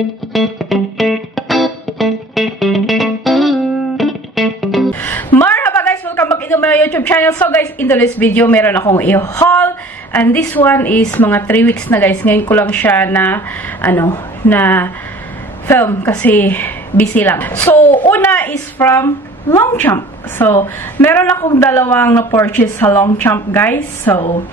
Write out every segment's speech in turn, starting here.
Marhaba guys! Welcome back into my YouTube channel. So guys, in this video, meron akong i-haul. And this one is mga 3 weeks na guys. Ngayon ko lang siya na, film kasi busy lang. So, una is from Longchamp. So, meron akong dalawang na-purchase sa Longchamp guys. So,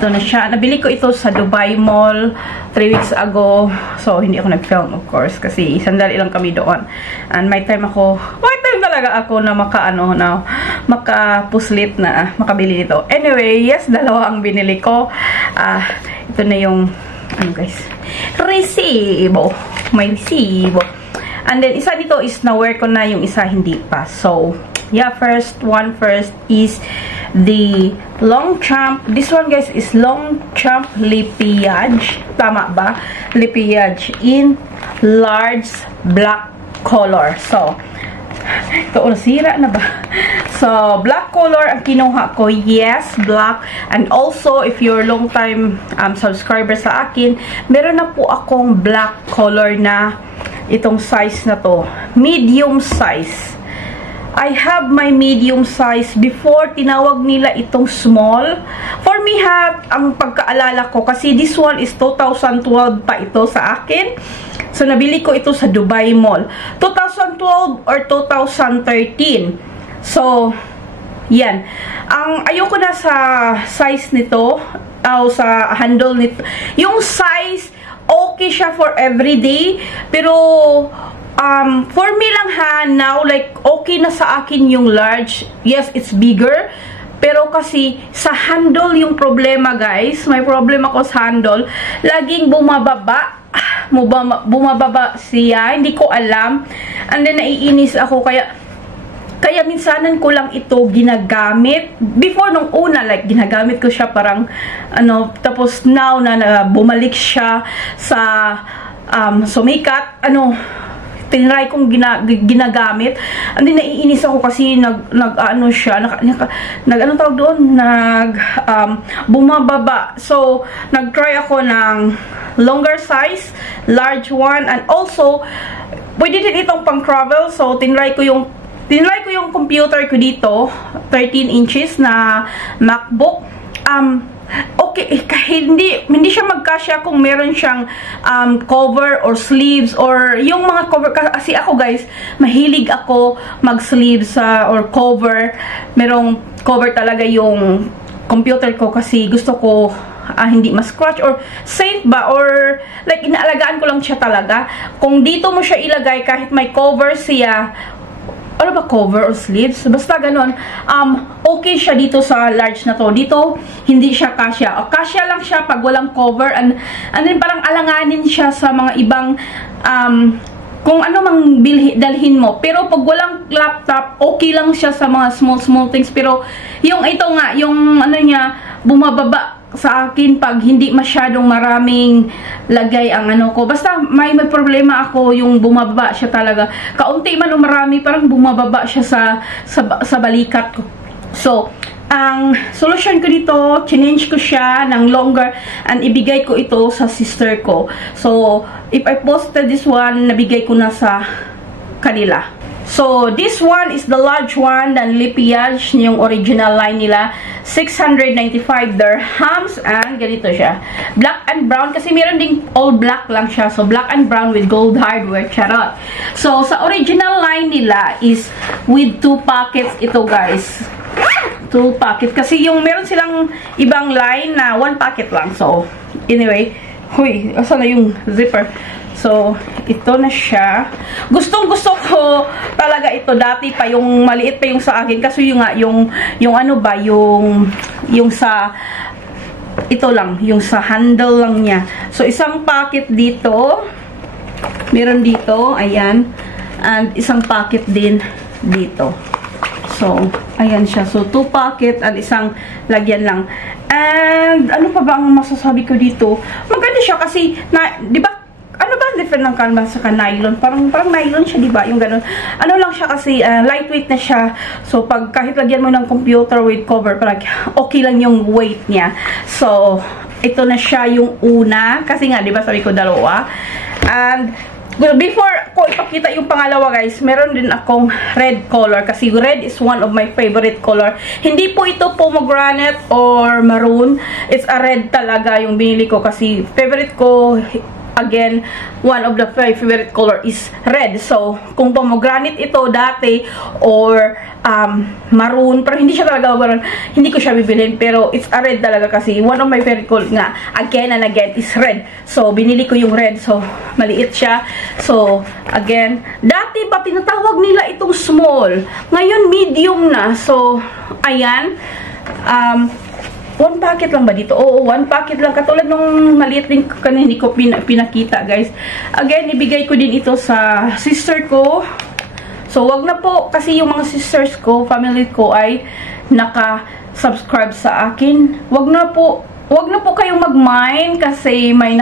ito na siya. Nabili ko ito sa Dubai Mall 3 weeks ago. So, hindi ako nag-film of course kasi sandali lang kami doon. And may time talaga ako na makapuslit na makabili nito. Anyway, yes, dalawa ang binili ko. Ito na yung guys, resibo. May resibo. And then, isa dito is na-wear ko na, yung isa hindi pa. So, yeah, first is the Longchamp. This one, guys, is Longchamp Lipiage. Tama ba? Lipiage in large black color. So, ito, sira na ba? So, black color ang kinuha ko. Yes, black. And also, if you're long time subscriber sa akin, meron na po akong black color na itong size na to. Medium size. I have my medium size. Before, tinawag nila itong small. For me, ang pagkaalala ko, kasi this one is 2012 pa ito sa akin. So, nabili ko ito sa Dubai Mall. 2012 or 2013. So, yan. Ayoko na sa size nito, sa handle nito. Yung size, okay siya for everyday. Pero, for me lang now, like, okay na sa akin yung large. Yes, it's bigger. Pero kasi, sa handle yung problema, guys. May problema ko sa handle. Laging bumababa siya. Hindi ko alam. And then, naiinis ako. Kaya minsanan ko lang ito ginagamit. Before, nung una, like, ginagamit ko siya parang, tapos now na bumalik siya sa, sumikat, tinry kong ginagamit. And then, naiinis ako kasi bumababa. So, nag-try ako ng longer size, large one, and also, pwede din itong pang-travel. So, tinry ko yung computer ko dito, 13 inches na MacBook. Okay, hindi siya magkasya kung meron siyang cover or sleeves or yung mga cover. Kasi ako guys, mahilig ako mag-sleeves or cover. Merong cover talaga yung computer ko kasi gusto ko hindi ma-scratch or safe ba, or like inaalagaan ko lang siya talaga. Kung dito mo siya ilagay, kahit may cover siya, cover or sleeves, basta ganon, okay siya dito sa large na to. Dito, hindi siya kasya. Kasya lang siya pag walang cover, and then parang alanganin siya sa mga ibang, kung ano mang dalhin mo. Pero pag walang laptop, okay lang siya sa mga small things. Pero, yung ito nga, yung niya, bumababa sa akin pag hindi masyadong maraming lagay ang ko. Basta may problema ako yung bumababa siya talaga. Kaunti man o marami, parang bumababa siya sa balikat ko. So, ang solution ko dito, change ko siya ng longer and ibigay ko ito sa sister ko. So, if I posted this one, nabigay ko na sa kanila. So, this one is the large one, dan Lipiage, yung original line nila. 695 dirhams, and ganito siya. Black and brown, kasi meron ding all black lang siya. So, black and brown with gold hardware, charot. So, sa original line nila is with 2 pockets ito, guys. 2 pockets. Kasi yung meron silang ibang line na 1 pocket lang. So, anyway, huy, asan na yung zipper? So, ito na siya. Gustong-gusto ko talaga ito. Dati pa, yung maliit pa yung sa akin. Kasi yung sa, ito lang, yung sa handle lang niya. So, isang pocket dito. Meron dito, ayan. And isang pocket din dito. So, ayan siya. So, 2 pocket at isang lagyan lang. And, ano pa ba ang masasabi ko dito? Maganda siya kasi, di ba, ano ba different ng canvas sa nylon? Parang nylon siya, di ba? Yung ganun. Ano lang siya kasi, lightweight na siya. So, kahit lagyan mo ng computer with cover, parang okay lang yung weight niya. So, ito na siya yung una. Kasi nga, di ba, sabi ko dalawa. And, before ko ipakita yung pangalawa guys, meron din akong red color kasi red is one of my favorite color. Hindi po ito pomegranate or maroon. It's a red talaga yung binili ko kasi favorite ko. Again, one of the favorite color is red. So, kung pomegranate ito dati or maroon, pero hindi siya talaga maroon, hindi ko siya bibilhin. Pero it's a red talaga kasi one of my favorite color nga, again and again, is red. So, binili ko yung red. So, maliit siya. So, again, dati pa tinatawag nila itong small. Ngayon, medium na. So, ayan. One packet lang ba dito? Oo, one packet lang. Katulad nung maliit din kanina hindi ko pinakita, guys. Again, ibigay ko din ito sa sister ko. So, wag na po. Kasi yung mga sisters ko, family ko ay naka-subscribe sa akin. Wag na po kayong mag-mine kasi may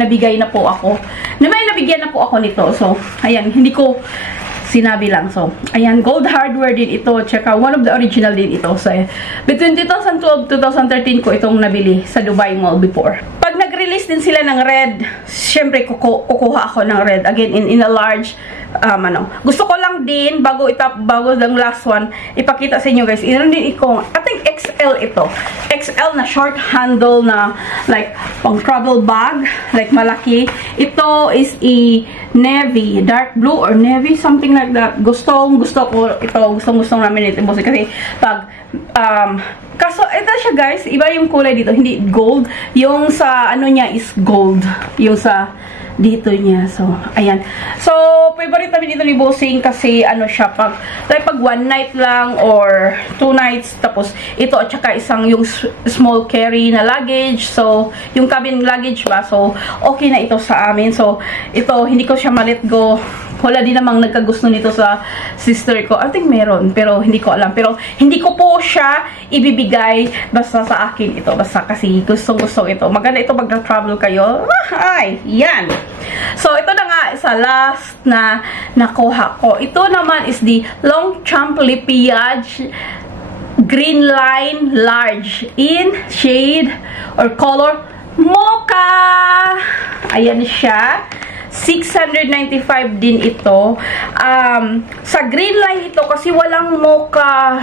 nabigay na po ako. May nabigyan na po ako nito. So, ayan, hindi ko sinabi lang. So, ayan, gold hardware din ito. Tsaka, one of the original din ito. So, between 2012 2013 ko itong nabili sa Dubai Mall before. Pag nag-release din sila ng red, syempre, kukuha ako ng red. Again, in a large, Gusto ko lang din, bago ng last one, ipakita sa inyo guys. Ilan din ito, I think XL ito. XL na short handle na, like, pang travel bag. Like, malaki. Ito is a navy, dark blue or navy, something like that. Gusto ko ito, gusto namin ito kasi pag kaso ito siya guys, iba yung kulay dito, hindi gold, yung sa ano niya is gold, yung sa dito niya. So, ayan. So, favorite namin dito ni Bossing kasi ano siya, pag one night lang or 2 nights, tapos ito at saka isang yung small carry na luggage. So, yung cabin luggage ba? So, okay na ito sa amin. So, ito, hindi ko siya ma-let go. Wala din namang nagkagusto nito sa sister ko. I think meron, pero hindi ko alam. Pero, hindi ko po siya ibibigay basta sa akin ito. Basta kasi gustong-gusto ito. Maganda ito pag na-travel kayo. Ay, yan. So, ito na nga, isa last na nakuha ko. Ito naman is the Longchamp Lipiage Green Line Large in shade or color Mocha. Ayan siya. 695 din ito. Sa green line ito kasi walang mocha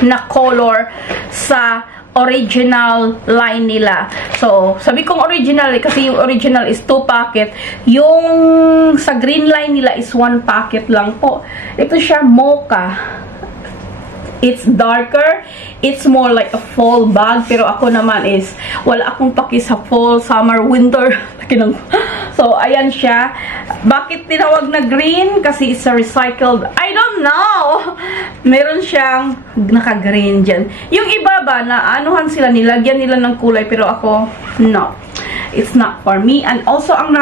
na color sa original line nila. So, sabi kong original kasi yung original is 2 packet. Yung sa green line nila is 1 packet lang po. Ito siya mocha. It's darker. It's more like a fall bag. Pero ako naman is, wala akong paki sa fall, summer, winter. So, ayan siya. Bakit tinawag na green? Kasi it's a recycled. I don't know. Meron siyang naka-green dyan. Yung iba ba, na anuhan sila, nilagyan nila ng kulay. Pero ako, no. It's not for me. And also, ang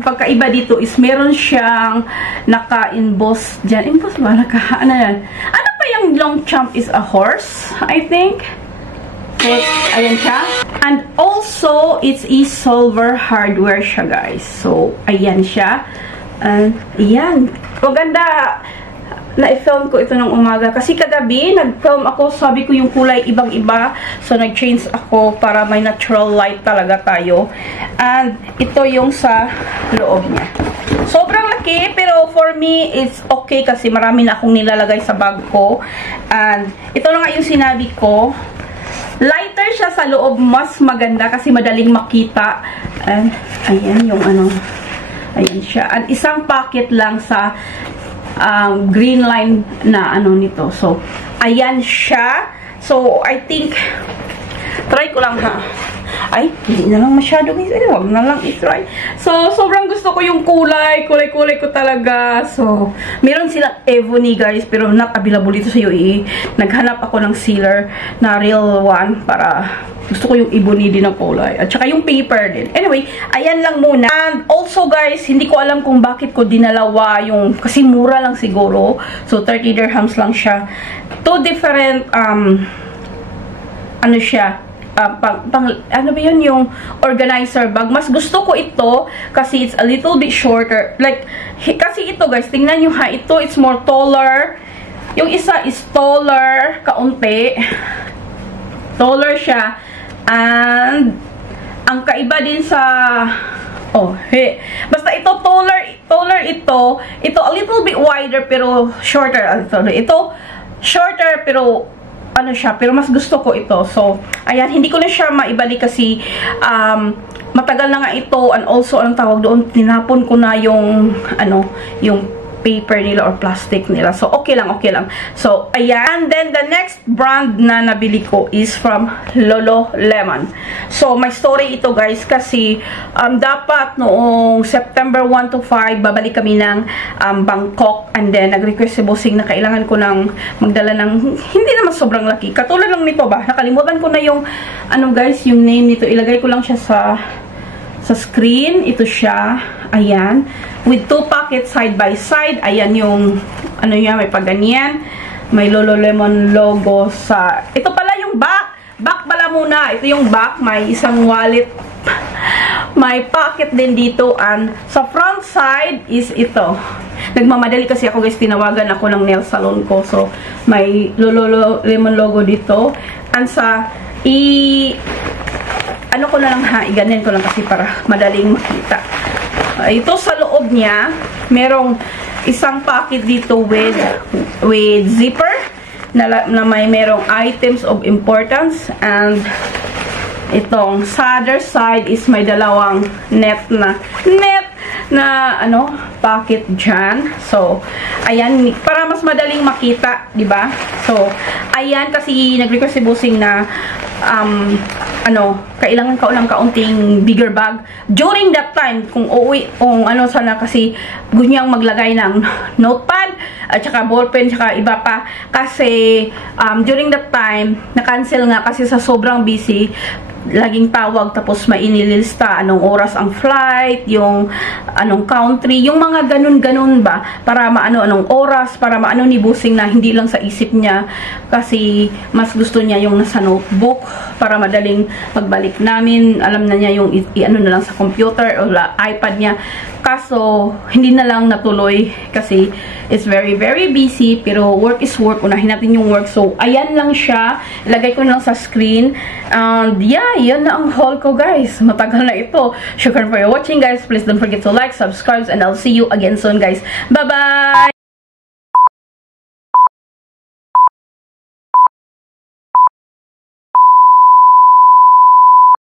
pagkaiba dito is meron siyang naka-emboss dyan. Emboss ba? Ano yan? Ano pa yung Longchamp is a horse? I think. So, ayan siya. And also, it's a silver hardware siya, guys. So, ayan siya. And, ayan. Maganda. Na-film ko ito ng umaga. Kasi kagabi, nag-film ako. Sabi ko yung kulay ibang-iba. So, nag-change ako para may natural light talaga tayo. And, ito yung sa loob niya. Sobrang laki, pero for me, it's okay kasi marami na akong nilalagay sa bag ko. And, ito na nga yung sinabi ko. Lighter siya sa loob, mas maganda kasi madaling makita. And, ayan yung ano. Ayan siya. At isang packet lang sa green line na ano nito. So, ayan siya. So, I think, try ko lang ha. Ay, hindi na lang masyado. Huwag na lang i-try. So, sobrang gusto ko yung kulay. Kulay-kulay ko talaga. So, meron silang Ebony, guys. Pero not available dito sa UAE. Naghanap ako ng sealer na real one. Para gusto ko yung Ebony din na kulay. At saka yung paper din. Anyway, ayan lang muna. And also, guys, hindi ko alam kung bakit ko dinalawa yung... Kasi mura lang siguro. So, 30 dirhams lang siya. 2 different, ano siya, ano ba yun, yung organizer bag. Mas gusto ko ito kasi it's a little bit shorter. Like, kasi ito guys, tingnan nyo ha, ito it's more taller. Yung isa is taller, kaunti. Taller siya. And, ang kaiba din sa, basta ito taller ito a little bit wider pero shorter. Ito shorter pero ano siya, pero mas gusto ko ito. So, ayan, hindi ko na siya maibalik kasi matagal na nga ito, and also anong tawag doon, tinapon ko na yung ano, yung paper nila or plastic nila. So, okay lang, okay lang. So, ayan. And then, the next brand na nabili ko is from Lululemon. So, my story ito, guys, kasi dapat noong September 1 to 5, babalik kami ng Bangkok. And then, nag-request si Bossing na kailangan ko ng magdala ng, hindi naman sobrang laki. Katulad lang nito ba? Nakalimutan ko na yung, ano guys, yung name nito. Ilagay ko lang siya sa screen. Ito siya. Ayan. With 2 pockets side by side. Ayan yung, ano yan, may paganyan. May Lululemon logo sa, ito pala yung back. Back pala muna. Ito yung back. May isang wallet. May pocket din dito. And sa front side is ito. Nagmamadali kasi ako guys. Tinawagan ako ng nail salon ko. So, may Lululemon logo dito. And sa, ano ko na lang ha, iganin ko lang kasi para madaling makita. Ito sa loob niya, merong isang pocket dito with zipper na may merong items of importance, and itong sa other side is may dalawang net na ano, pocket dyan. So, ayan, para mas madaling makita, di ba? So, ayan, kasi nag-request si Bossing na ano, kailangan ka ulang kaunting bigger bag. During that time, kung uuwi, kung ano sana, kasi gusto niyang maglagay ng notepad, at saka ballpen, saka iba pa. Kasi, during that time, na-cancel nga kasi sa sobrang busy, laging tawag, tapos may inilista anong oras ang flight, yung anong country, yung mga ganun-ganun ba, para maano anong oras, para maano ni Bossing na hindi lang sa isip niya, kasi mas gusto niya yung nasa notebook, para madaling pagbalik namin, alam na niya yung i-ano na lang sa computer o iPad niya. Kaso, hindi na lang natuloy kasi it's very, very busy. Pero work is work. Unahin natin yung work. So, ayan lang siya. Ilagay ko na lang sa screen. And yeah, yun na ang haul ko, guys. Matagal na ito. Shukran for your watching, guys. Please don't forget to like, subscribe, and I'll see you again soon, guys. Bye-bye!